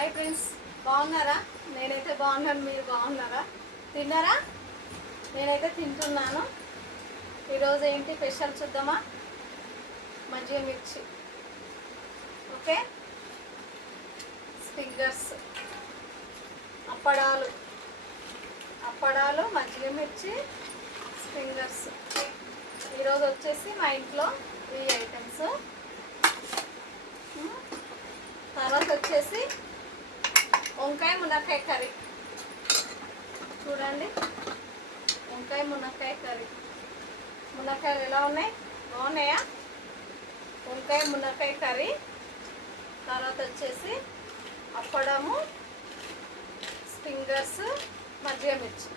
Hi friends, బాగున్నారా? నేనైతే బాగున్నాను. మీరు బాగున్నారా? తిన్నారా? నేనైతే తింటున్నాను. ఈరోజు ఏంటి స్పెషల్ చూద్దామా? మజ్జిగ మిర్చి, ఓకే, ఫింగర్స్, అప్పడాలు, మజ్జిగ మిర్చి, ఫింగర్స్. ఈరోజు వచ్చేసి మా ఇంట్లో ఈ ఐటమ్స్. తర్వాత వచ్చేసి వంకాయ మునక్కాయ కర్రీ. చూడండి, వంకాయ మునక్కాయ కర్రీ. మునక్కాయలు ఎలా ఉన్నాయి? బాగున్నాయా? వంకాయ మునక్కాయ కర్రీ. తర్వాత వచ్చేసి అప్పడము, ఫింగర్స్, మజ్జిగ మిర్చి.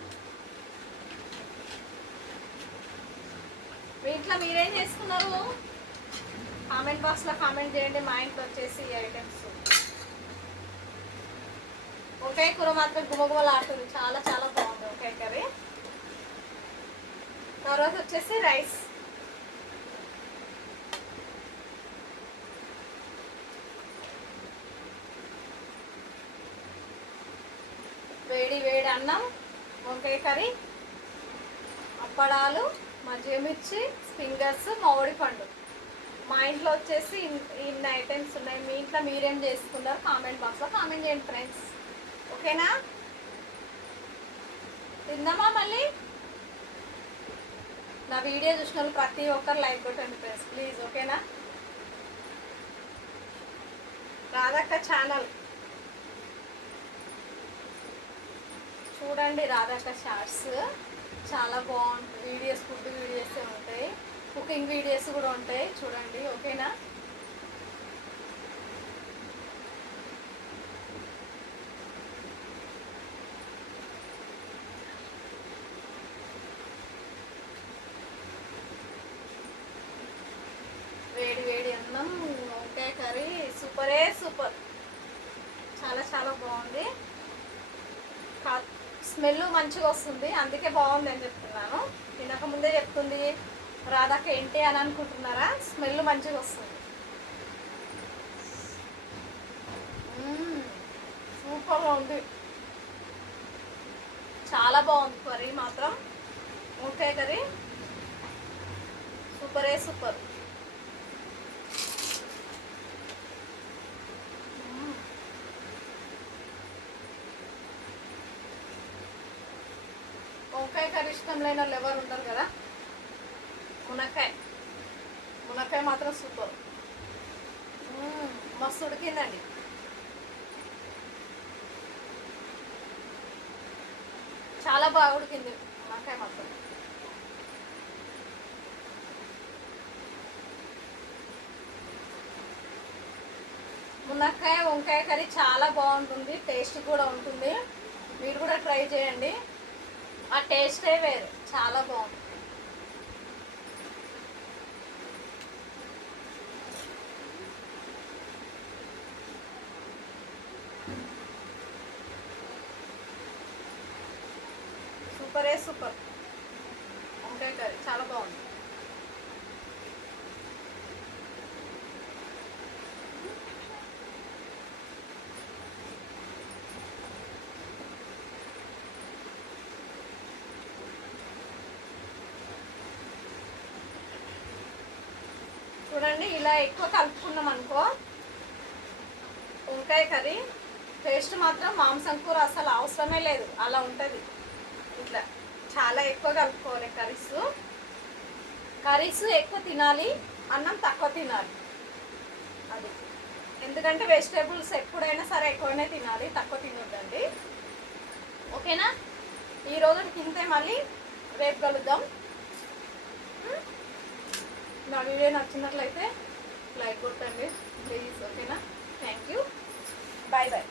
మీ ఇంట్లో మీరేం చేసుకున్నారు? కామెంట్ బాక్స్లో కామెంట్ చేయండి. మా ఇంట్లో వచ్చేసి ఈ ఐటమ్స్. వంకాయ కూర మాత్రం గుమగుమలాడుతుంది, చాలా చాలా బాగుంది వంకాయ కర్రీ. తర్వాత వచ్చేసి రైస్. వేడి వేడి అన్నం, వంకాయ కర్రీ, అప్పడాలు, మజ్జిగ మిర్చి, ఫింగర్స్, మామిడి పండు. మా ఇంట్లో వచ్చేసి ఇన్ని ఐటమ్స్ ఉన్నాయి. మీ ఇంట్లో మీరేం చేసుకున్నారు? కామెంట్ బాక్స్లో కామెంట్ చేయండి ఫ్రెండ్స్, ఓకేనా? తిందామా మళ్ళీ? నా వీడియో చూసిన వాళ్ళు ప్రతి ఒక్కరు లైక్ కొట్టండి ఫ్రెండ్స్, ప్లీజ్, ఓకేనా? రాధక్క ఛానల్ చూడండి, రాధక్క షార్ట్స్ చాలా బాగుంటుంది. వీడియోస్, ఫుడ్ వీడియోస్ ఉంటాయి, కుకింగ్ వీడియోస్ కూడా ఉంటాయి, చూడండి, ఓకేనా? వేడి వేడి అన్నం, వంకాయ కర్రీ, సూపరే సూపర్, చాలా చాలా బాగుంది. స్మెల్ మంచిగా వస్తుంది, అందుకే బాగుంది అని చెప్తున్నాను. తినక ముందే చెప్తుంది రాధక్క ఏంటి అని అనుకుంటున్నారా? స్మెల్ మంచిగా వస్తుంది. సూపర్గా ఉంది, చాలా బాగుంది కర్రీ మాత్రం. వంకాయ కర్రీ సూపరే సూపర్. వంకాయ కర్రీ ఇష్టం లేని వాళ్ళు ఎవరు ఉంటారు కదా. మునక్కాయ మాత్రం సూపర్, మస్తు ఉడికిందండి. చాలా బాగా ఉడికింది మునక్కాయ మాత్రం. మునక్కాయ వంకాయ కర్రీ చాలా బాగుంటుంది, టేస్ట్ కూడా ఉంటుంది. మీరు కూడా ట్రై చేయండి, ఆ టేస్టే వేరు, చాలా బాగుంది. సూపరే సూపర్, వంకాయ కర్రీ చాలా బాగుంది. చూడండి, ఇలా ఎక్కువ కలుపుకున్నాం అనుకో వంకాయ కర్రీ టేస్ట్ మాత్రం మాంసం కూర అసలు అవసరమే లేదు, అలా ఉంటుంది. ఇట్లా చాలా ఎక్కువ కలుపుకోవాలి. కర్రీస్ ఎక్కువ తినాలి, అన్నం తక్కువ తినాలి. అది ఎందుకంటే వెజిటేబుల్స్ ఎప్పుడైనా సరే ఎక్కువనే తినాలి, తక్కువ తినొద్దండి, ఓకేనా? ఈరోజు తింటే మళ్ళీ రేపు కలుద్దాం. నా వీడియో నచ్చినట్లయితే లైక్ కొట్టండి ప్లీజ్, ఓకేనా? Thank you, bye bye.